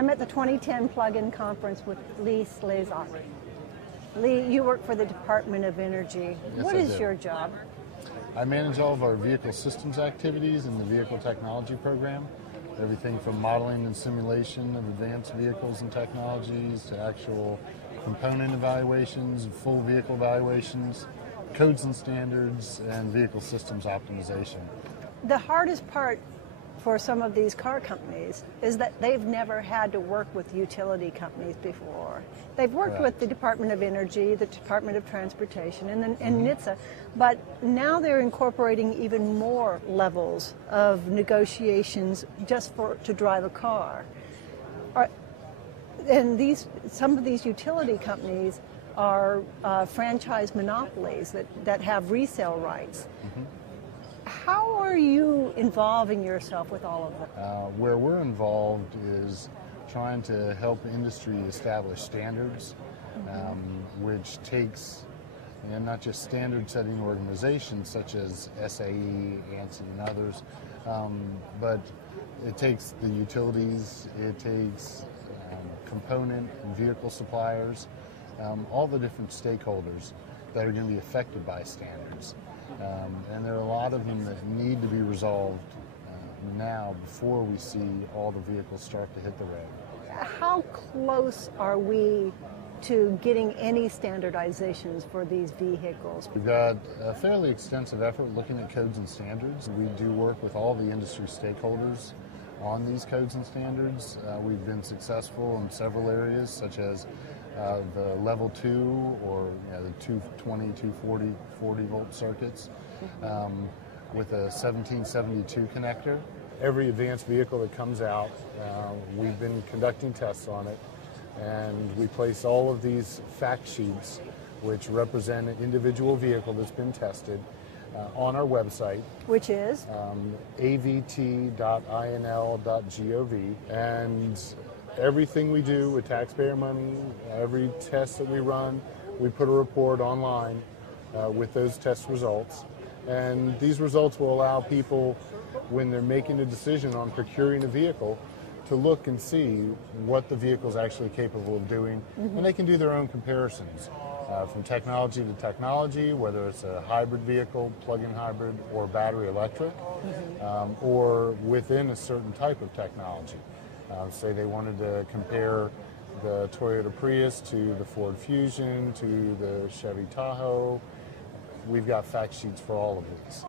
I'm at the 2010 Plug-in Conference with Lee Slezak. Lee, you work for the Department of Energy. Yes, What I is do. your job? I manage all of our vehicle systems activities in the vehicle technology program. Everything from modeling and simulation of advanced vehicles and technologies to actual component evaluations, full vehicle evaluations, codes and standards, and vehicle systems optimization. The hardest part for some of these car companies is that they've never had to work with utility companies before. They've worked Correct. with the Department of Energy, the Department of Transportation, and NHTSA, but now they're incorporating even more levels of negotiations just to drive a car. And some of these utility companies are franchise monopolies that have resale rights. How are you involving yourself with all of that? Where we're involved is trying to help industry establish standards, which takes, and not just standard-setting organizations such as SAE, ANSI, and others, but it takes the utilities, it takes component and vehicle suppliers, all the different stakeholders that are going to be affected by standards. And there are a lot of them that need to be resolved now before we see all the vehicles start to hit the road. How close are we to getting any standardizations for these vehicles? We've got a fairly extensive effort looking at codes and standards. We do work with all the industry stakeholders on these codes and standards. We've been successful in several areas, such as the level 2 or the 220, 240, 40 volt circuits with a 1772 connector. Every advanced vehicle that comes out, we've been conducting tests on it, and we place all of these fact sheets, which represent an individual vehicle that's been tested, on our website, Which is? avt.inl.gov, and everything we do with taxpayer money, every test that we run, we put a report online with those test results. And these results will allow people, when they're making a decision on procuring a vehicle, to look and see what the vehicle is actually capable of doing, and they can do their own comparisons from technology to technology, whether it's a hybrid vehicle, plug-in hybrid, or battery electric, or within a certain type of technology. Say they wanted to compare the Toyota Prius to the Ford Fusion to the Chevy Tahoe. We've got fact sheets for all of these.